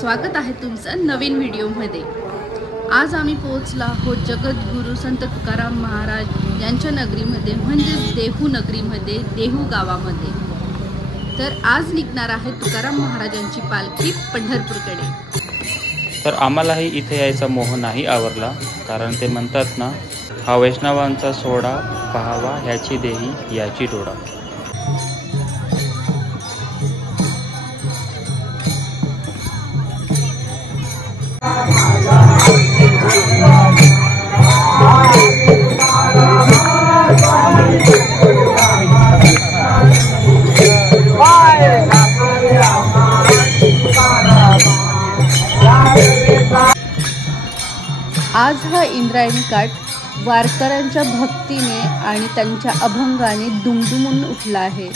स्वागत आहे तुमचं नवीन व्हिडिओमध्ये। आज आम्ही पोहोचलो आहोत जगद्गुरू संत तुकाराम महाराज यांच्या नगरीमध्ये, म्हणजे देहू नगरीमध्ये, देहू गावामध्ये। तर आज निघणार आहे तुकाराम महाराजांची पालखी पंढरपूरकडे। तर आम्हालाही इथे यायचा मोह नाही आवरला, कारण ते म्हणतात ना, हा वैष्णवांचा सोहळा पाहावा ह्याची देही याची डोळा। आज हा इंद्रायणी काठ वारकऱ्यांच्या भक्तीने आणि त्यांच्या अभंगाने दुमदुमून उठला आहे।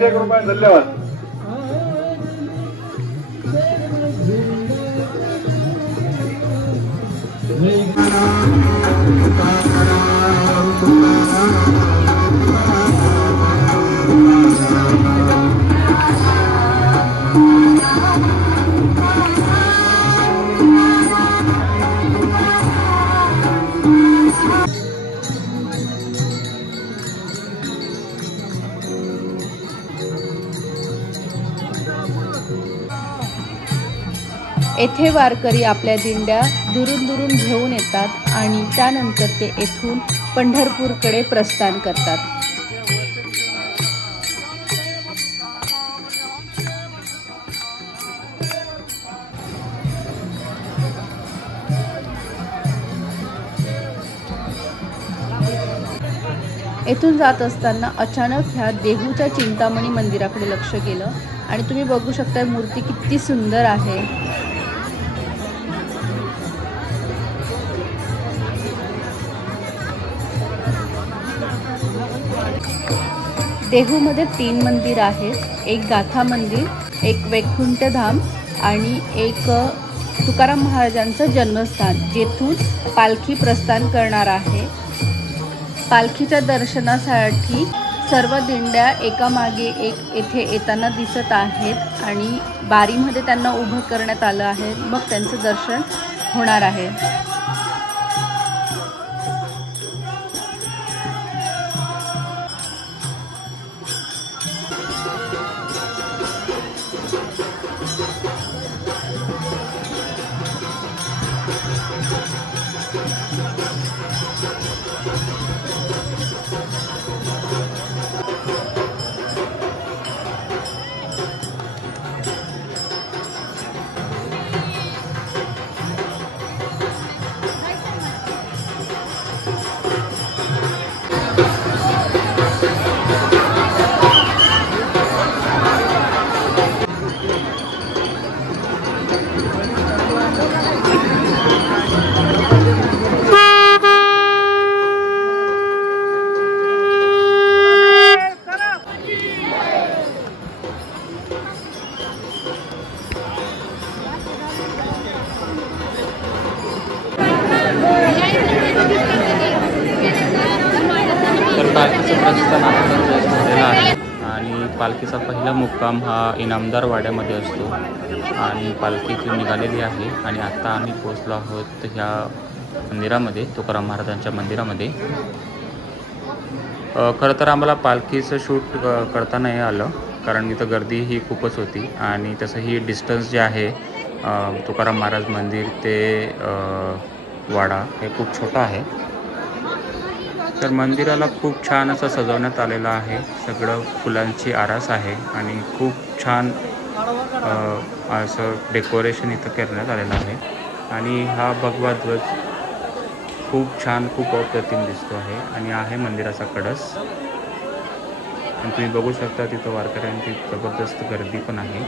₹100 धन्यवाद. येथे वारकरी आपल्या दिंड्या दुरून दुरून घेऊन येतात आणि त्यानंतर ते येथून पंढरपूरकडे प्रस्थान करतात. येथून जात असताना अचानक ह्या देहूच्या चिंतामणी मंदिराकडे लक्ष गेलं आणि तुम्ही बघू शकता मूर्ती किती सुंदर आहे. देहूमध्ये 3 मंदिर आहेत. एक गाथा मंदिर, एक वैकुंठधाम आणि एक तुकाराम महाराजांचं जन्मस्थान, जेथून पालखी प्रस्थान करणार आहे. पालखीच्या दर्शनासाठी सर्व दिंड्या एकामागे एक येथे येताना दिसत आहेत आणि बारीमध्ये त्यांना उभं करण्यात आलं आहे. मग त्यांचं दर्शन होणार आहे. पालखीचं प्रस्थान झालेलं आहे आणि पालखीचा पहिला मुक्काम हा इनामदार वाड्यामध्ये असतो आणि पालखी निघालेली आहे आणि आता आम्ही पोहोचलो आहोत ह्या मंदिरामध्ये, तुकाराम महाराजांच्या मंदिरामध्ये. खरं तर आम्हाला पालखीचं शूट करता नाही आलं कारण इथं गर्दी ही खूपच होती आणि तसंही डिस्टन्स जे आहे तुकाराम महाराज मंदिर ते वाडा हे खूप छोटा आहे. तर मंदिराला खूप छान असं सजवण्यात आलेलं आहे. सगळं फुलांची आरास आहे आणि खूप छान असं डेकोरेशन इथं करण्यात आलेलं आहे आणि हा भगवा ध्वज खूप छान, खूप अप्रतिम दिसतो आहे आणि आहे मंदिराचा कळस. आणि तुम्ही बघू शकता तिथं वारकऱ्यांची जबरदस्त गर्दी पण आहे.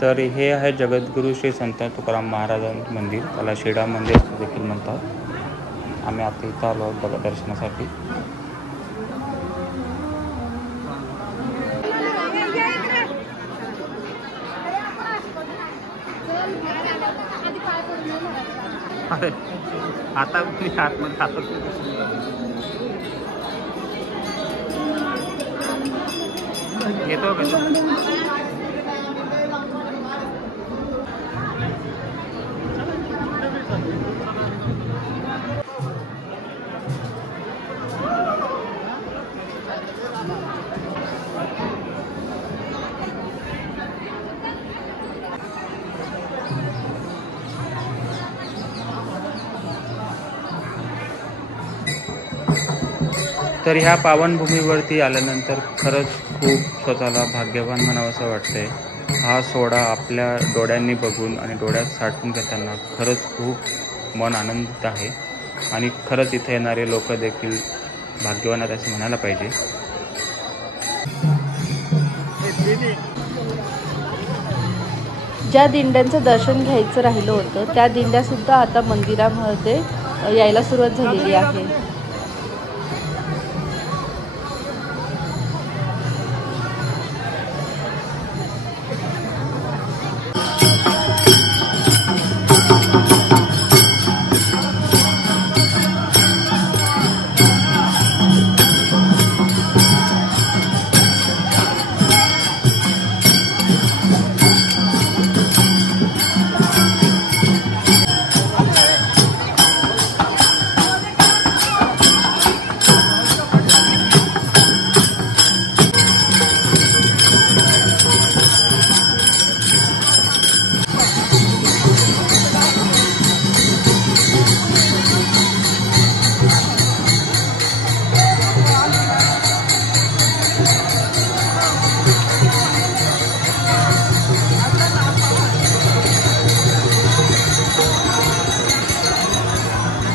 तर हे आहे जगद्गुरू श्री संत तुकाराम महाराजांचं मंदिर, त्याला शेडा मंदिर देखील म्हणतात. आम्ही आता इथं आलो आहोत दर्शनासाठी. आता आतमध्ये खातो येतो तर ह्या पावनभूमीवरती आल्यानंतर खरंच खूप स्वतःला भाग्यवान म्हणावं असं वाटतंय। हा सोहळा आपल्या डोळ्यांनी बघून आणि डोळ्यात साठवून घेताना खरंच खूप मन आनंदित आहे आणि खरंच इथे येणारे लोक देखील भाग्यवान आहेत असं म्हणायला पाहिजे। ज्या दिंड्यांचं दर्शन घ्यायचं राहिलं होतं त्या दिंड्यासुद्धा आता मंदिरामध्ये यायला सुरुवात झालेली आहे।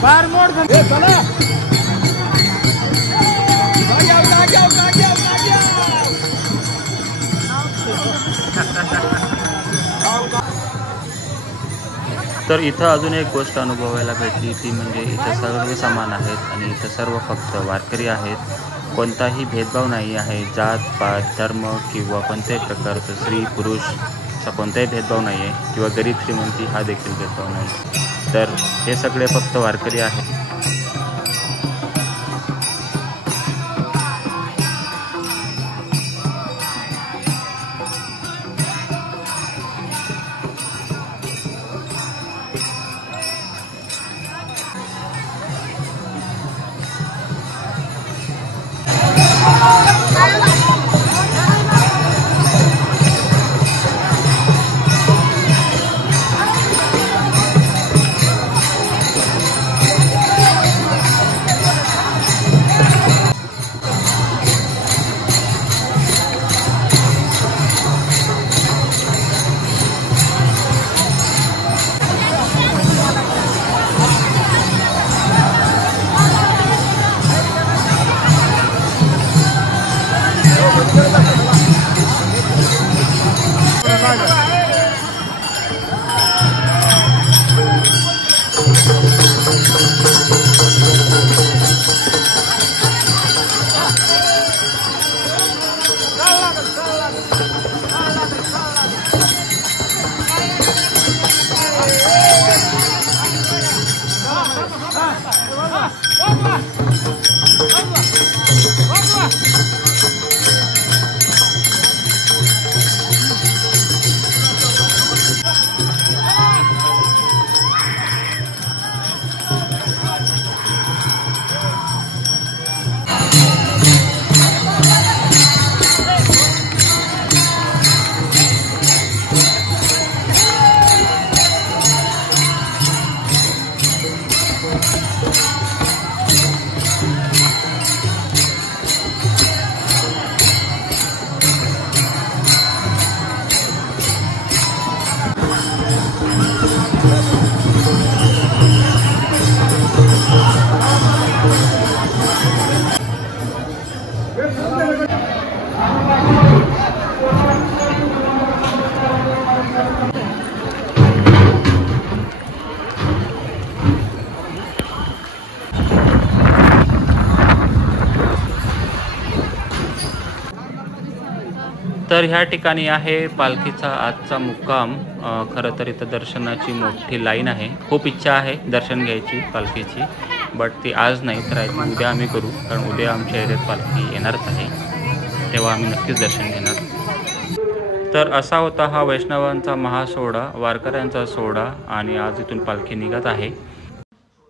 बार मोड़ ए चला तर इथं अजून एक गोष्ट अनुभवायला भेटली ती म्हणजे इथं सर्व समान आहेत आणि इथं सर्व फक्त वारकरी आहेत। कोणताही भेदभाव नाही आहे, जात पात धर्म किंवा कोणत्याही प्रकारचं स्त्री पुरुष असा कोणताही भेदभाव नाही आहे किंवा गरीब श्रीमंती हा देखील भेदभाव नाही। तर हे सगळे फक्त वारकरी आहेत। तर ह्या ठिकाणी आहे पालखीचा आजचा मुक्काम। खरं तर इथं दर्शनाची मोठी लाईन आहे। खूप इच्छा आहे दर्शन घ्यायची पालखीची, बट ती आज नाही तर उद्या आम्ही करू, कारण उद्या आमच्या एरियात पालखी येणारच आहे, तेव्हा आम्ही नक्कीच दर्शन घेणार। तर असा होता हा वैष्णवांचा महासोहळा, वारकऱ्यांचा सोहळा, आणि आज इथून पालखी निघत आहे।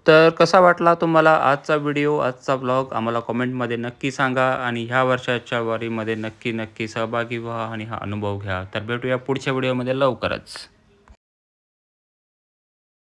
तर कसा वाटला तुम्हाला आजचा व्हिडिओ, आजचा ब्लॉग आम्हाला कमेंटमध्ये नक्की सांगा, आणि ह्या वर्षाच्या वारीमध्ये नक्की सहभागी व्हा आणि हा अनुभव घ्या। तर भेटूया पुढच्या व्हिडिओमध्ये लवकरच।